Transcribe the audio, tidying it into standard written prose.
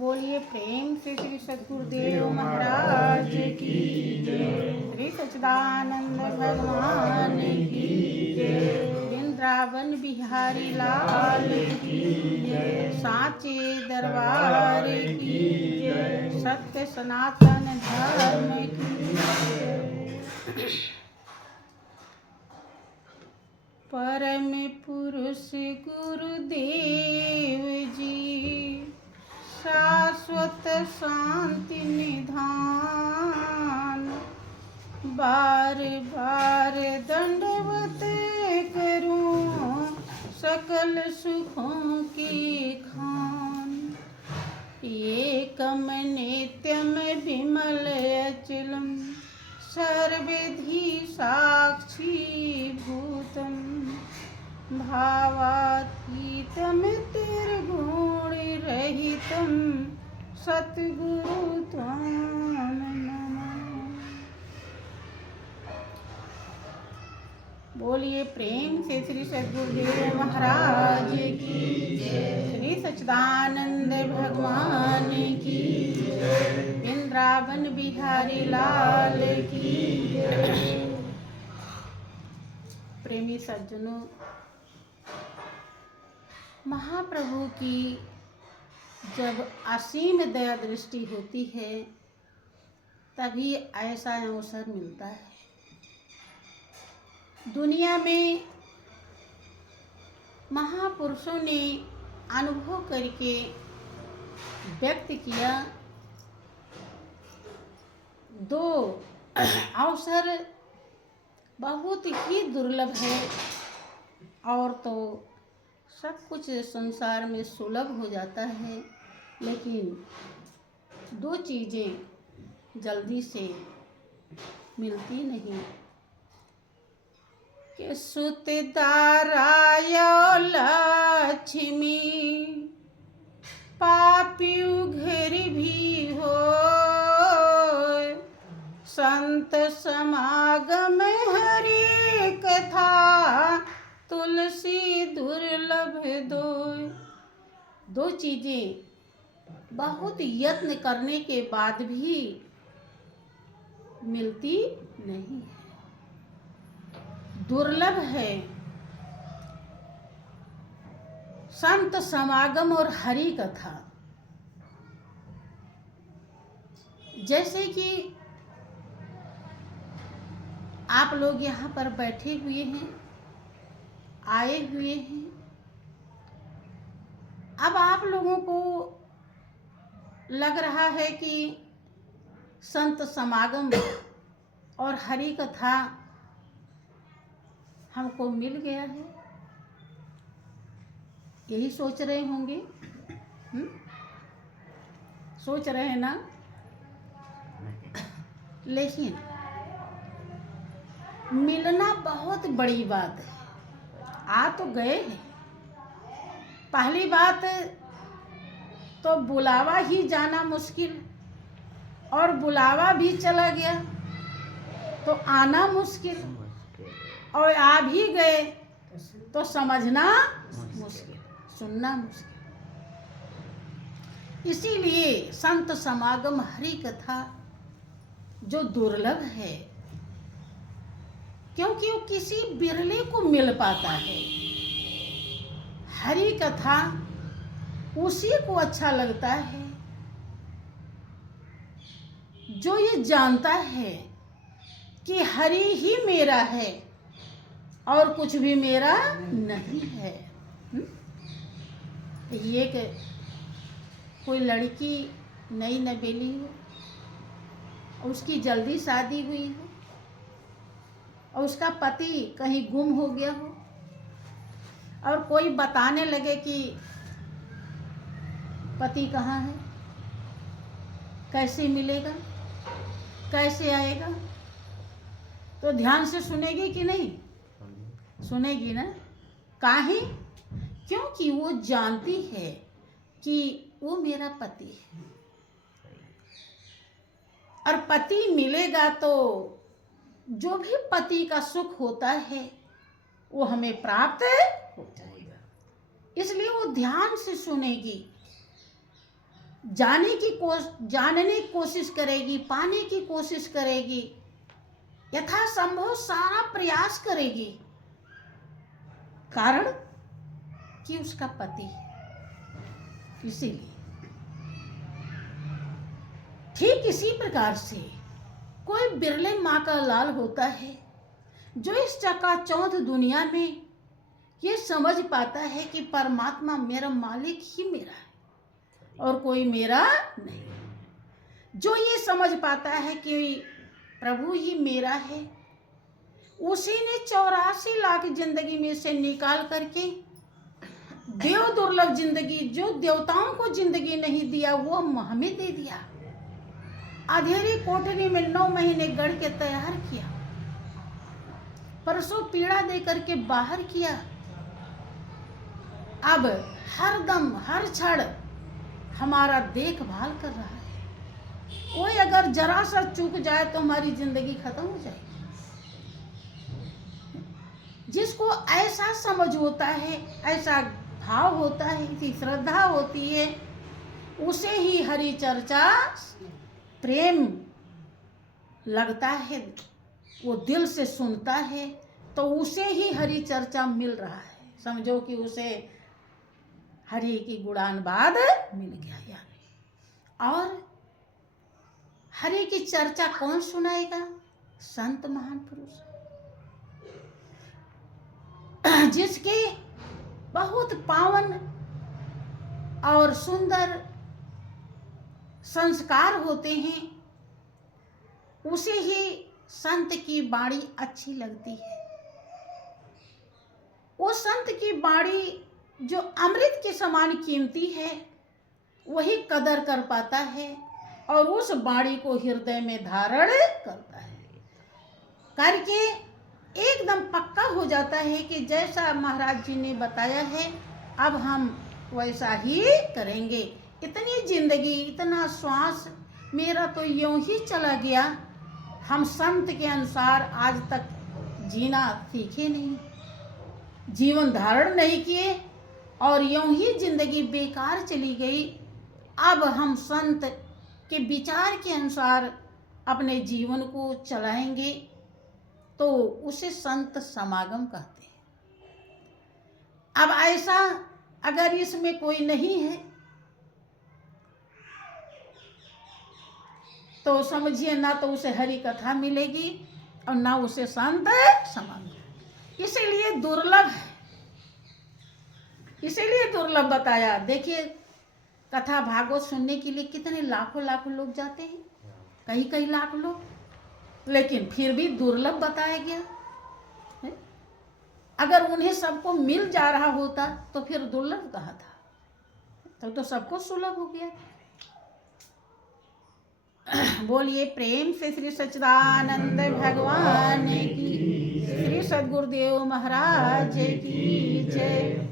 बोलिए प्रेम से श्री सद्गुरुदेव महाराज की जय। श्री सच्चिदानंद भगवान की जय। वृंदावन बिहारी लाल की जय। साचे दरबार की जय। सत्य सनातन धर्म की जय। परम पुरुष गुरुदेव जी शाश्वत शांति निधान, बार बार दंडवत करूं सकल सुखों की खान। एकम नित्यम विमल अचलम सर्वधि साक्षी भूतम, भावातीतम निर्गुण रहितम सतगुरु त्वां नमः। बोलिए प्रेम से श्री सद्गुरुदेव महाराज की जय। श्री सच्चिदानंद भगवान की जय। वृंदावन बिहारी लाल की जय। प्रेमी सज्जनों, महाप्रभु की जब असीम दया दृष्टि होती है तभी ऐसा अवसर मिलता है। दुनिया में महापुरुषों ने अनुभव करके व्यक्त किया, दो अवसर बहुत ही दुर्लभ है और तो सब कुछ संसार में सुलभ हो जाता है, लेकिन दो चीज़ें जल्दी से मिलती नहीं कि सुतदारायो लक्ष्मी पापियु घर भी हो, संत समागम हरि कथा तुलसी दुर्लभ दो चीजें बहुत यत्न करने के बाद भी मिलती नहीं है, दुर्लभ है। संत समागम और हरि कथा। जैसे कि आप लोग यहाँ पर बैठे हुए हैं, आए हुए हैं, अब आप लोगों को लग रहा है कि संत समागम और हरि कथा हमको मिल गया है, यही सोच रहे होंगे। सोच रहे हैं ना? लेकिन मिलना बहुत बड़ी बात है। आ तो गए हैं, पहली बात तो बुलावा ही जाना मुश्किल, और बुलावा भी चला गया तो आना मुश्किल, और आ भी गए तो समझना मुश्किल, सुनना मुश्किल। इसीलिए संत समागम हरि कथा जो दुर्लभ है, क्योंकि वो किसी बिरले को मिल पाता है। हरि कथा उसी को अच्छा लगता है जो ये जानता है कि हरि ही मेरा है और कुछ भी मेरा नहीं है। ये कि कोई लड़की नई नवेली हो, उसकी जल्दी शादी हुई हो और उसका पति कहीं गुम हो गया हो, और कोई बताने लगे कि पति कहाँ है, कैसे मिलेगा, कैसे आएगा, तो ध्यान से सुनेगी कि नहीं? सुनेगी ना? काहे? क्योंकि वो जानती है कि वो मेरा पति है, और पति मिलेगा तो जो भी पति का सुख होता है वो हमें प्राप्त हो जाएगा। इसलिए वो ध्यान से सुनेगी जानने की कोशिश करेगी, पाने की कोशिश करेगी, यथासंभव सारा प्रयास करेगी, कारण कि उसका पति है। इसीलिए ठीक इसी प्रकार से कोई बिरले माँ का लाल होता है जो इस चकाचौंध दुनिया में ये समझ पाता है कि परमात्मा मेरा मालिक ही मेरा है और कोई मेरा नहीं। जो ये समझ पाता है कि प्रभु ही मेरा है, उसी ने 84 लाख जिंदगी में से निकाल करके देव दुर्लभ जिंदगी, जो देवताओं को जिंदगी नहीं दिया, वो हमें दे दिया। अंधेरी कोठरी में 9 महीने गढ़ के तैयार किया, परसों पीड़ा दे करके बाहर किया। अब हर दम हर क्षण हमारा देखभाल कर रहा है। कोई अगर जरा सा चूक जाए तो हमारी जिंदगी खत्म हो जाएगी। जिसको ऐसा समझ होता है, ऐसा भाव होता है, ऐसी श्रद्धा होती है, उसे ही हरि चर्चा प्रेम लगता है, वो दिल से सुनता है, तो उसे ही हरि चर्चा मिल रहा है। समझो कि उसे हरि की गुणानुवाद मिल गया यानी। और हरि की चर्चा कौन सुनाएगा? संत महान पुरुष, जिसके बहुत पावन और सुंदर संस्कार होते हैं, उसे ही संत की वाणी अच्छी लगती है। वो संत की वाणी जो अमृत के समान कीमती है, वही कदर कर पाता है और उस वाणी को हृदय में धारण करता है, करके एकदम पक्का हो जाता है कि जैसा महाराज जी ने बताया है अब हम वैसा ही करेंगे। इतनी जिंदगी, इतना श्वास मेरा तो यूं ही चला गया, हम संत के अनुसार आज तक जीना सीखे नहीं, जीवन धारण नहीं किए और यूं ही जिंदगी बेकार चली गई। अब हम संत के विचार के अनुसार अपने जीवन को चलाएंगे, तो उसे संत समागम कहते हैं। अब ऐसा अगर इसमें कोई नहीं है तो समझिए ना तो उसे हरि कथा मिलेगी और ना उसे संत समागम। इसीलिए दुर्लभ है, इसीलिए दुर्लभ बताया। देखिए कथा भागवत सुनने के लिए कितने लाखों लाखों लोग जाते हैं, कई लाख लोग, लेकिन फिर भी दुर्लभ बताया गया है। अगर उन्हें सबको मिल जा रहा होता तो फिर दुर्लभ कहा था, तो सबको सुलभ हो गया। बोलिए प्रेम से श्री सच्चिदानंद भगवान की, श्री सद्गुरुदेव महाराज की जय।